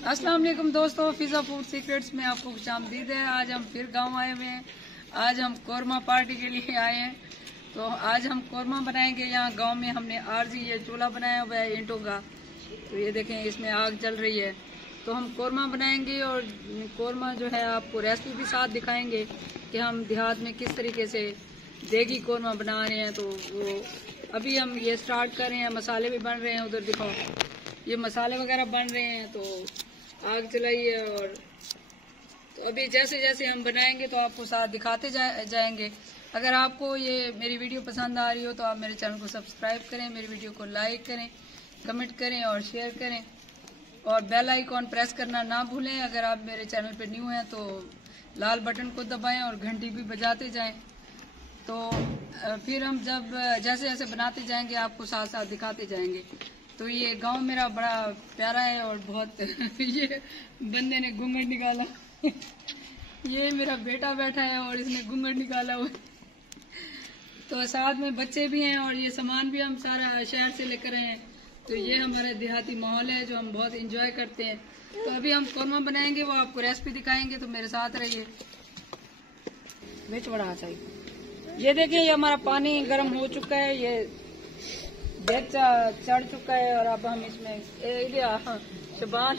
अस्सलाम वालेकुम दोस्तों, फिजा फूड सीक्रेट्स में आपको खुशामदीद है। आज हम फिर गांव आए हुए हैं। आज हम कोरमा पार्टी के लिए आए हैं। तो आज हम कोरमा बनाएंगे। यहाँ गांव में हमने आरजी ये चूल्हा बनाया हुआ है ईंटों का। तो ये देखें, इसमें आग जल रही है। तो हम कोरमा बनाएंगे और कोरमा जो है आपको रेसिपी भी साथ दिखाएंगे कि हम देहात में किस तरीके से देगी कोरमा बना रहे हैं। तो वो अभी हम ये स्टार्ट कर रहे हैं। मसाले भी बन रहे हैं, उधर दिखाओ, ये मसाले वगैरह बन रहे हैं। तो आग जलाइए और तो अभी जैसे जैसे हम बनाएंगे तो आपको साथ दिखाते जाएंगे। अगर आपको ये मेरी वीडियो पसंद आ रही हो तो आप मेरे चैनल को सब्सक्राइब करें, मेरी वीडियो को लाइक करें, कमेंट करें और शेयर करें और बेल आइकॉन प्रेस करना ना भूलें। अगर आप मेरे चैनल पर न्यू हैं तो लाल बटन को दबाएं और घंटी भी बजाते जाएं। तो फिर हम जब जैसे जैसे बनाते जाएंगे आपको साथ साथ दिखाते जाएंगे। तो ये गांव मेरा बड़ा प्यारा है और बहुत ये बंदे ने घूंघट निकाला ये मेरा बेटा बैठा है और इसने घूंघट निकाला हुआ। तो साथ में बच्चे भी हैं और ये सामान भी हम सारा शहर से लेकर आए हैं। तो ये हमारा देहाती माहौल है जो हम बहुत एंजॉय करते हैं। तो अभी हम कोरमा बनाएंगे, वो आपको रेसिपी दिखाएंगे, तो मेरे साथ रहिए। मिर्च बढ़ा चाहिए। ये देखिए, ये हमारा पानी गर्म हो चुका है, ये देख चढ़ चुका है और अब हम इसमें शबान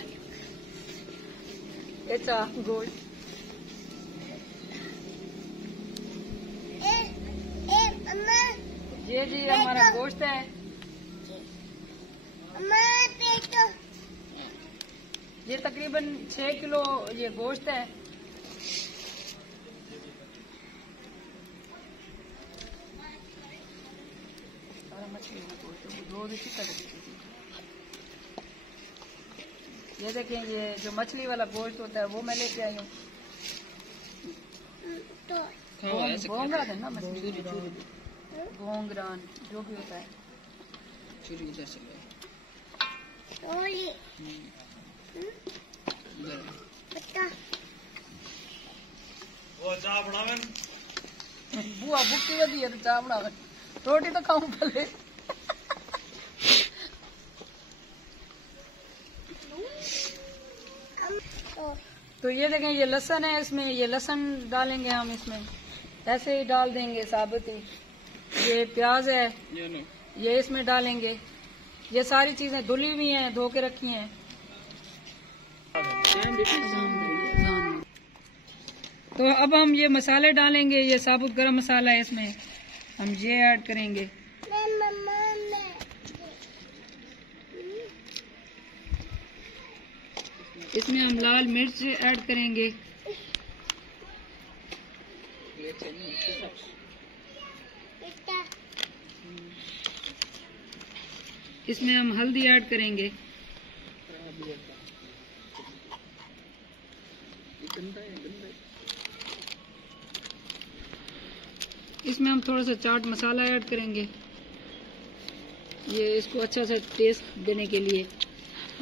गोश्त ये जी हमारा गोश्त है। ये तकरीबन 6 किलो ये गोश्त है। ये देखें, ये जो मछली वाला गोश्त होता है वो मैं लेके आई हूँ। घोंगरा था ना, मछली घोंगरान जो भी होता है। बुआ भुक्की वधी है तो चाह बनावे, रोटी तो खाऊं पहले। तो ये देखें, ये लहसुन है, इसमें ये लहसुन डालेंगे हम, इसमें ऐसे ही डाल देंगे साबुत ही। ये प्याज है, ये इसमें डालेंगे। ये सारी चीजें धुली हुई हैं, धो के रखी हैं। तो अब हम ये मसाले डालेंगे। ये साबुत गरम मसाला है, इसमें हम ये ऐड करेंगे। इसमें हम लाल मिर्च ऐड करेंगे। इसमें हम हल्दी ऐड करेंगे। इसमें हम थोड़ा सा चाट मसाला ऐड करेंगे, ये इसको अच्छा सा टेस्ट देने के लिए।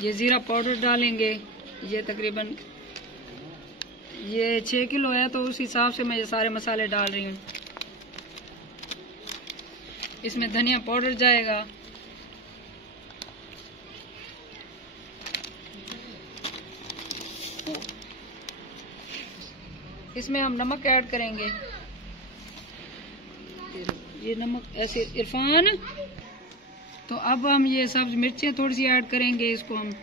ये जीरा पाउडर डालेंगे। ये तकरीबन ये 6 किलो है तो उस हिसाब से मैं ये सारे मसाले डाल रही हूँ। इसमें धनिया पाउडर जाएगा। इसमें हम नमक ऐड करेंगे। ये नमक ऐसे इरफान। तो अब हम ये सब्ज मिर्चें थोड़ी सी ऐड करेंगे। इसको हम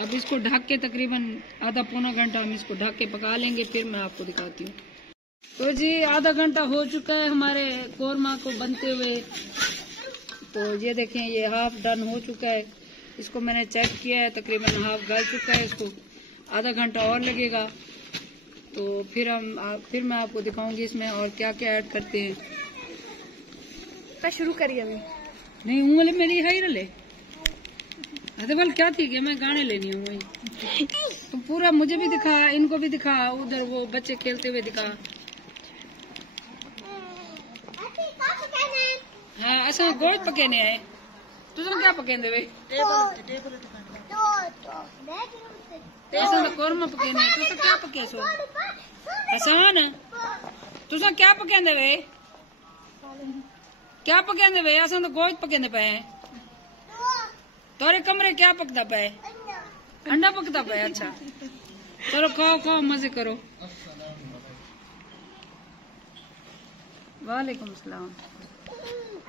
अब इसको ढक के तकरीबन आधा पौना घंटा हम इसको ढक के पका लेंगे, फिर मैं आपको दिखाती हूँ। तो जी आधा घंटा हो चुका है हमारे कोरमा को बनते हुए। तो ये देखें, ये हाफ डन हो चुका है। इसको मैंने चेक किया है, तकरीबन हाफ गल चुका है। इसको आधा घंटा और लगेगा। तो फिर मैं आपको दिखाऊंगी इसमें और क्या क्या ऐड करते हैं। तो शुरू करिए। अभी नहीं उंगली मेरी है ही रले। अरे बल क्या थी कि मैं गाने लेनी हूँ वही। तो पूरा मुझे भी दिखा, इनको भी दिखा, उधर वो बच्चे खेलते हुए दिखा। हाँ ऐसा गोश्त पकेने आए। तुझे क्या पकेंदे वे? ऐसा तो कोरमा पकेने आए। तुझे क्या पके सो? आसान तुझे क्या पकेंदे वे? क्या पकेंदे वे? ऐसा तो गोश्त पकेंदे पे। तोरे कमरे क्या पकदा पे? अंडा पकता पे। अच्छा चलो खाओ खाओ मजे करो। वालेकुम सलाम।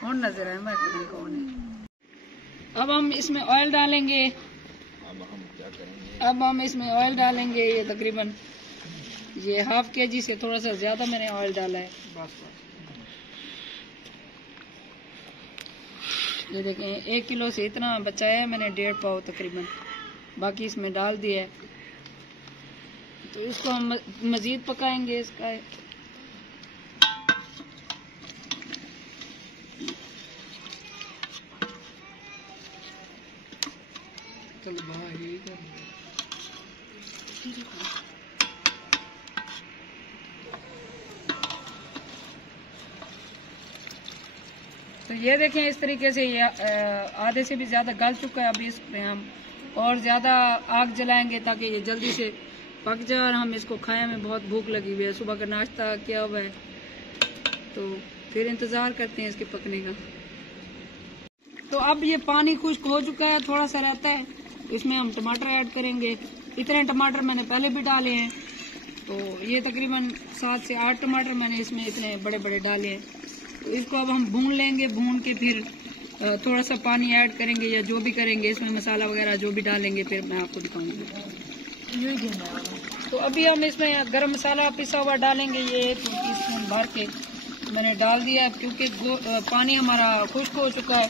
और नजर है मैं कौन है। अब हम इसमें ऑयल डालेंगे। अब हम इसमें ऑयल डालेंगे। ये तकरीबन ये हाफ केजी से थोड़ा सा ज्यादा मैंने ऑयल डाला है। ये देखें 1 किलो से इतना बचाया है मैंने 1.5 पाव तकरीबन, बाकी इसमें डाल दिया है। तो इसको हम मजीद पकाएंगे। इसका तो ये देखें इस तरीके से ये आधे से भी ज्यादा गल चुका है। अभी इसमें हम और ज्यादा आग जलाएंगे ताकि ये जल्दी से पक जाए और हम इसको खाएं। हमें बहुत भूख लगी हुई है, सुबह का नाश्ता किया हुआ है, तो फिर इंतजार करते हैं इसके पकने का। तो अब ये पानी खुश्क हो चुका है, थोड़ा सा रहता है, इसमें हम टमाटर ऐड करेंगे। इतने टमाटर मैंने पहले भी डाले हैं, तो ये तकरीबन 7 से 8 टमाटर मैंने इसमें इतने बड़े बड़े डाले हैं। तो इसको अब हम भून लेंगे, भून के फिर थोड़ा सा पानी ऐड करेंगे या जो भी करेंगे इसमें मसाला वगैरह जो भी डालेंगे फिर मैं आपको दिखाऊंगी। तो अभी हम इसमें गरम मसाला पिसा हुआ डालेंगे। ये 1 टीस्पून भर के मैंने डाल दिया है, क्योंकि पानी हमारा खुश्क हो चुका है।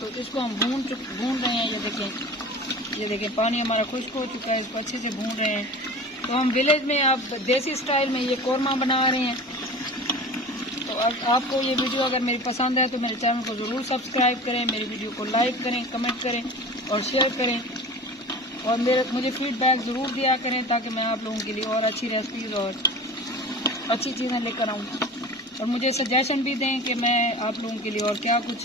तो इसको हम भून रहे हैं। ये देखें पानी हमारा खुश्क हो चुका है, इसको अच्छे से भून रहे हैं। तो हम विलेज में अब देसी स्टाइल में ये कोरमा बना रहे हैं। तो आपको ये वीडियो अगर मेरी पसंद है तो मेरे चैनल को ज़रूर सब्सक्राइब करें, मेरी वीडियो को लाइक करें, कमेंट करें और शेयर करें, और मुझे फीडबैक ज़रूर दिया करें ताकि मैं आप लोगों के लिए और अच्छी रेसिपीज़ और अच्छी चीज़ें लेकर आऊँ। और मुझे सजेशन भी दें कि मैं आप लोगों के लिए और क्या कुछ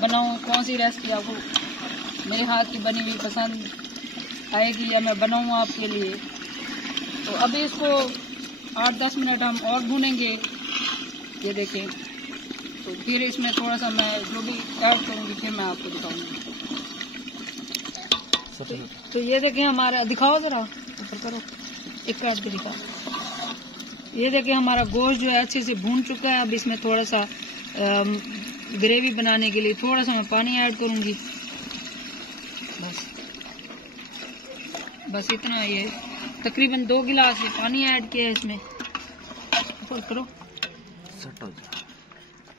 बनाऊँ, कौन सी रेसिपी आपको मेरे हाथ की बनी हुई पसंद आएगी या मैं बनाऊँ आपके लिए। तो अभी इसको 8-10 मिनट हम और भूनेंगे। ये देखें, तो फिर इसमें थोड़ा सा मैं जो भी ऐड करूँगी फिर मैं आपको दिखाऊंगी। तो ये देखें हमारा, दिखाओ जरा ऊपर करो, एक काट के दिखाओ। ये देखें हमारा गोश्त जो है अच्छे से भून चुका है। अब इसमें थोड़ा सा ग्रेवी बनाने के लिए थोड़ा सा मैं पानी ऐड करूँगी। बस इतना। ये तकरीबन 2 गिलास पानी ऐड किया है इसमें। ऊपर करो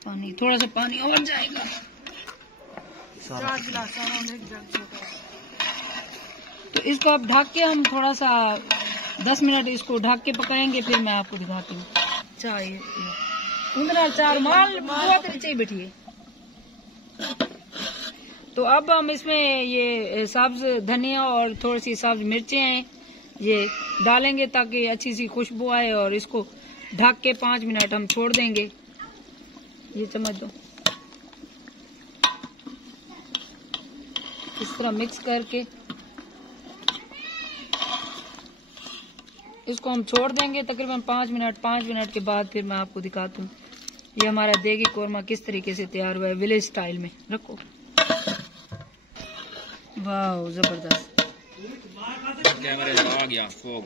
पानी, थोड़ा सा पानी और जाएगा। 4 गिलास। तो इसको अब ढक के हम थोड़ा सा 10 मिनट इसको ढक के पकाएंगे, फिर मैं आपको दिखाती हूँ। चाय चार माल बहुत नीचे बैठिए। तो अब हम इसमें ये सब्ज धनिया और थोड़ी सी सब्ज मिर्चें हैं ये डालेंगे ताकि अच्छी सी खुशबू आए, और इसको ढक के 5 मिनट हम छोड़ देंगे। ये चम्मच दो। इस तरह मिक्स करके इसको हम छोड़ देंगे तकरीबन 5 मिनट। 5 मिनट के बाद फिर मैं आपको दिखाती हूँ ये हमारा देगी कोरमा किस तरीके से तैयार हुआ है विलेज स्टाइल में। रखो। वाह जबरदस्त। कैमरे आ गया फोग।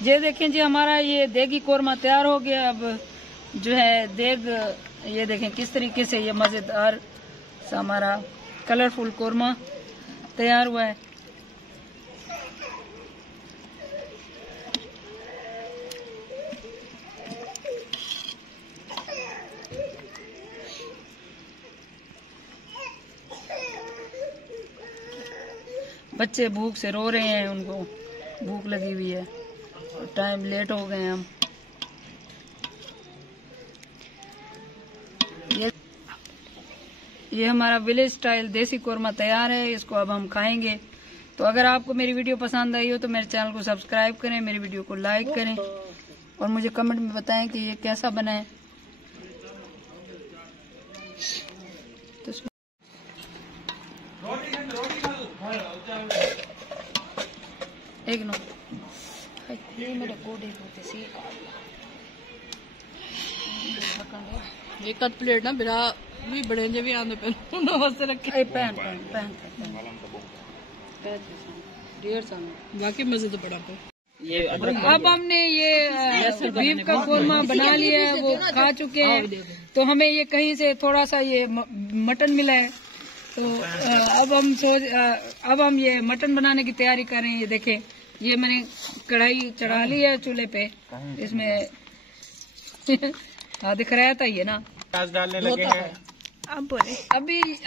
ये देखें जी हमारा ये देगी कोरमा तैयार हो गया। अब जो है देग, ये देखें किस तरीके से ये मजेदार सा हमारा कलरफुल कोरमा तैयार हुआ है। बच्चे भूख से रो रहे हैं, उनको भूख लगी हुई है, टाइम लेट हो गए हम। ये हमारा विलेज स्टाइल देसी कोरमा तैयार है। इसको अब हम खाएंगे। तो अगर आपको मेरी वीडियो पसंद आई हो तो मेरे चैनल को सब्सक्राइब करें, मेरी वीडियो को लाइक करें और मुझे कमेंट में बताएं कि ये कैसा बना है। एक नो ये मेरे गोडे होते सी एक प्लेट ना बिरा भी बड़े जे भी आंदे पे वास्ते रखे पहन 150 बाकी मजे तो बड़ा पे। ये अब हमने ये बीफ का कोरमा बना लिया है, वो खा चुके हैं। तो हमें ये कहीं से थोड़ा सा ये मटन मिला है, तो अब हम ये मटन बनाने की तैयारी कर रहे हैं। ये देखें, ये मैंने कढ़ाई चढ़ा ली है चूल्हे पे, इसमें हाँ दिख रहा था ये ना, प्याज डालने लगे हैं। अब बोले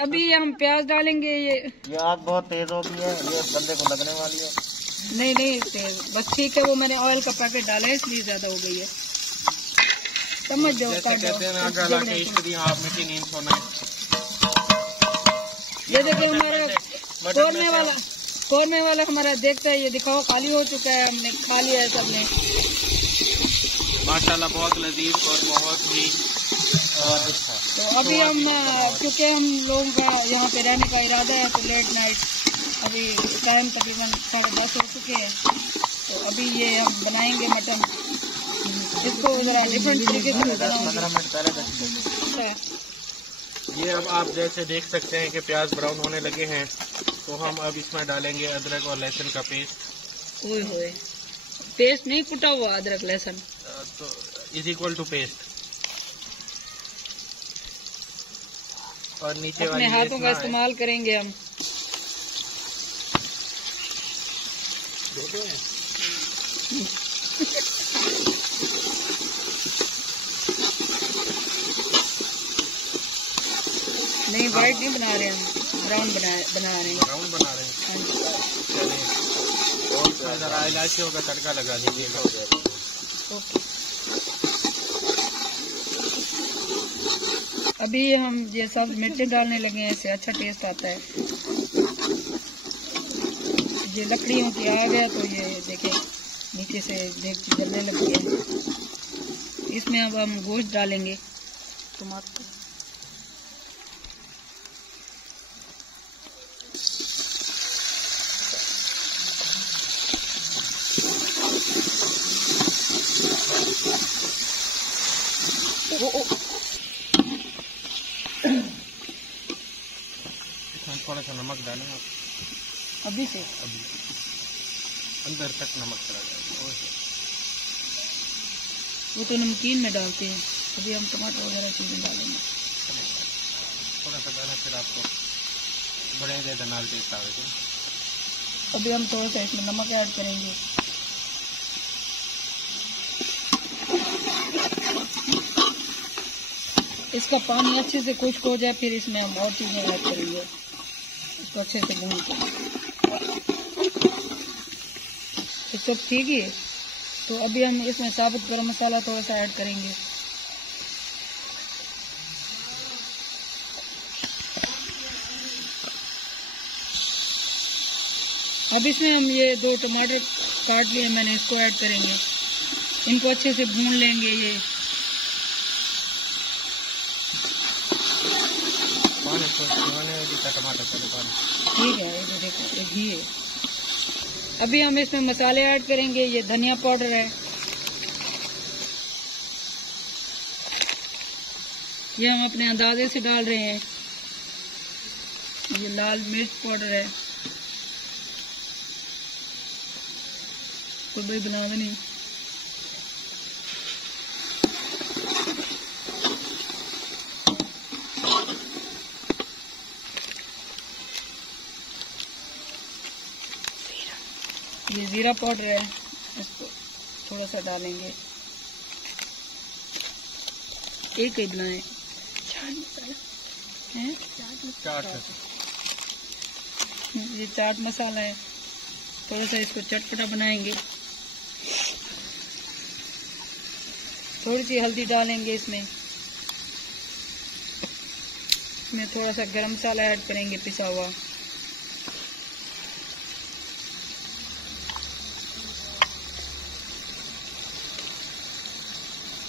अभी हम प्याज डालेंगे। ये आग बहुत तेज हो गई है, ये बंदे को लगने वाली है। नहीं बस ठीक है, वो मैंने ऑयल का पैकेट डाला है इसलिए ज्यादा हो गई है। समझ जाओ, कहते हैं आग डाला के स्त्री आप मीठी नींद सोना है। ये देखो हमारा कोरमे वाला हमारा देखता है, ये दिखाओ खाली हो चुका है, हमने खा लिया है सबने। माशाल्लाह बहुत लजीज और बहुत ही अच्छा। तो अभी हम क्योंकि हम लोगों का यहाँ पे रहने का इरादा है, तो लेट नाइट अभी टाइम तकरीबन 10:30 हो चुके हैं। तो अभी ये हम बनाएंगे मटन, इसको जरा डिफरेंट तरीके से बनाएंगे। ये अब आप जैसे देख सकते हैं कि प्याज ब्राउन होने लगे हैं, तो हम अब इसमें डालेंगे अदरक और लहसुन का पेस्ट। ओए होए, पेस्ट नहीं कुटा हुआ अदरक लहसुन, तो इज इक्वल टू पेस्ट। और नीचे अपने हाथों का इस्तेमाल करेंगे हम। नहीं व्हाइट नहीं बना रहे हम, ब्राउन बना रहे हैं। ब्राउन बना रहे हैं। चलिए, और इसमें जरा इलायचियों का तड़का लगा दीजिएगा। ओके, अभी हम ये सब मिर्चें डालने लगे हैं, इससे अच्छा टेस्ट आता है। ये लकड़ियों की आग है, तो ये देखें नीचे से देख जलने लगी है। इसमें अब हम गोश्त डालेंगे, टमाटर थोड़ा सा नमक डालें आप अभी से, अभी अंदर तक नमक चला जाएगा। वो तो नमकीन में डालते हैं, अभी हम टमाटर वगैरह चीजें डालेंगे। थोड़ा सा डालें, फिर आपको बड़े ज़्यादा नाल टेस्ट आएगा। अभी हम थोड़ा सा इसमें नमक ऐड करेंगे। इसका पानी अच्छे से खुश्क हो जाए, फिर इसमें हम और चीजें ऐड करेंगे, इसको अच्छे से भून के। तो सब ठीक ही है, तो अभी हम इसमें साबुत गरम मसाला थोड़ा सा ऐड करेंगे। अब इसमें हम ये 2 टमाटर काट लिए मैंने, इसको ऐड करेंगे। इनको अच्छे से भून लेंगे। ये टमाटर ठीक है, ये देखो ये घी है। अभी हम इसमें मसाले ऐड करेंगे। ये धनिया पाउडर है, ये हम अपने अंदाजे से डाल रहे हैं। ये लाल मिर्च पाउडर है, कोई बना नहीं। ये जीरा पाउडर है, इसको थोड़ा सा डालेंगे। एक ही बनाए, चाट मसाला है, ये चाट मसाला है। थोड़ा सा इसको चटपटा बनाएंगे। थोड़ी सी हल्दी डालेंगे इसमें थोड़ा सा गरम मसाला ऐड करेंगे पिसा हुआ।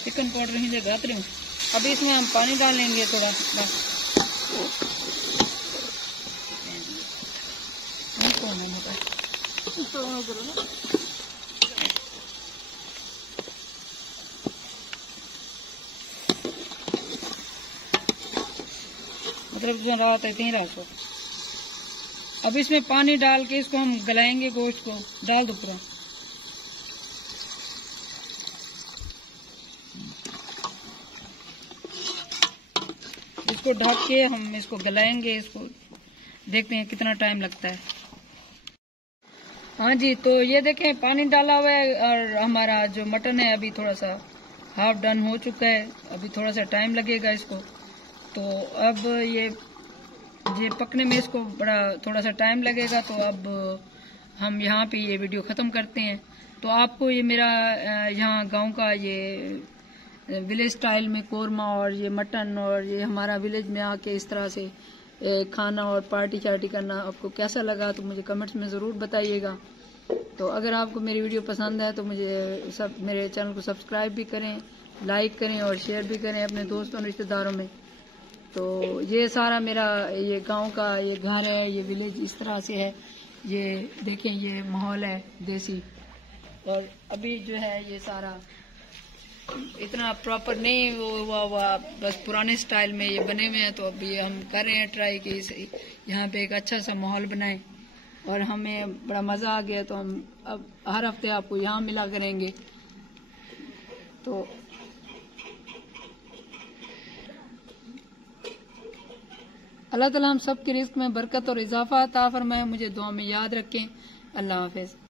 चिकन पाउडर ही लगाते रहे। अभी इसमें हम पानी डालेंगे थोड़ा, बस मतलब जो रात है 13 को। अब इसमें पानी डाल के इसको हम गलाएंगे, गोश्त को डाल दो पूरा। इसको ढक के हम इसको गलाएंगे, इसको देखते हैं कितना टाइम लगता है। हाँ जी, तो ये देखें पानी डाला हुआ है और हमारा जो मटन है अभी थोड़ा सा हाफ डन हो चुका है। अभी थोड़ा सा टाइम लगेगा इसको। तो अब ये पकने में इसको बड़ा थोड़ा सा टाइम लगेगा। तो अब हम यहाँ पे ये वीडियो ख़त्म करते हैं। तो आपको ये मेरा यहाँ गांव का ये विलेज स्टाइल में कोरमा और ये मटन और ये हमारा विलेज में आके इस तरह से खाना और पार्टी चार्टी करना आपको कैसा लगा, तो मुझे कमेंट्स में ज़रूर बताइएगा। तो अगर आपको मेरी वीडियो पसंद है तो मुझे मेरे चैनल को सब्सक्राइब भी करें, लाइक करें और शेयर भी करें अपने दोस्तों और रिश्तेदारों में। तो ये सारा मेरा ये गांव का ये घर है, ये विलेज इस तरह से है। ये देखें, ये माहौल है देसी। और अभी जो है ये सारा इतना प्रॉपर नहीं हुआ, बस पुराने स्टाइल में ये बने हुए हैं। तो अभी हम कर रहे हैं ट्राई कि यहाँ पे एक अच्छा सा माहौल बनाएं और हमें बड़ा मज़ा आ गया। तो हम अब हर हफ्ते आपको यहाँ मिला करेंगे। तो अल्लाह ताला हम सब की रिस्क में बरकत और इजाफा अता फरमाए। मुझे दुआ में याद रखें। अल्लाह हाफिज़।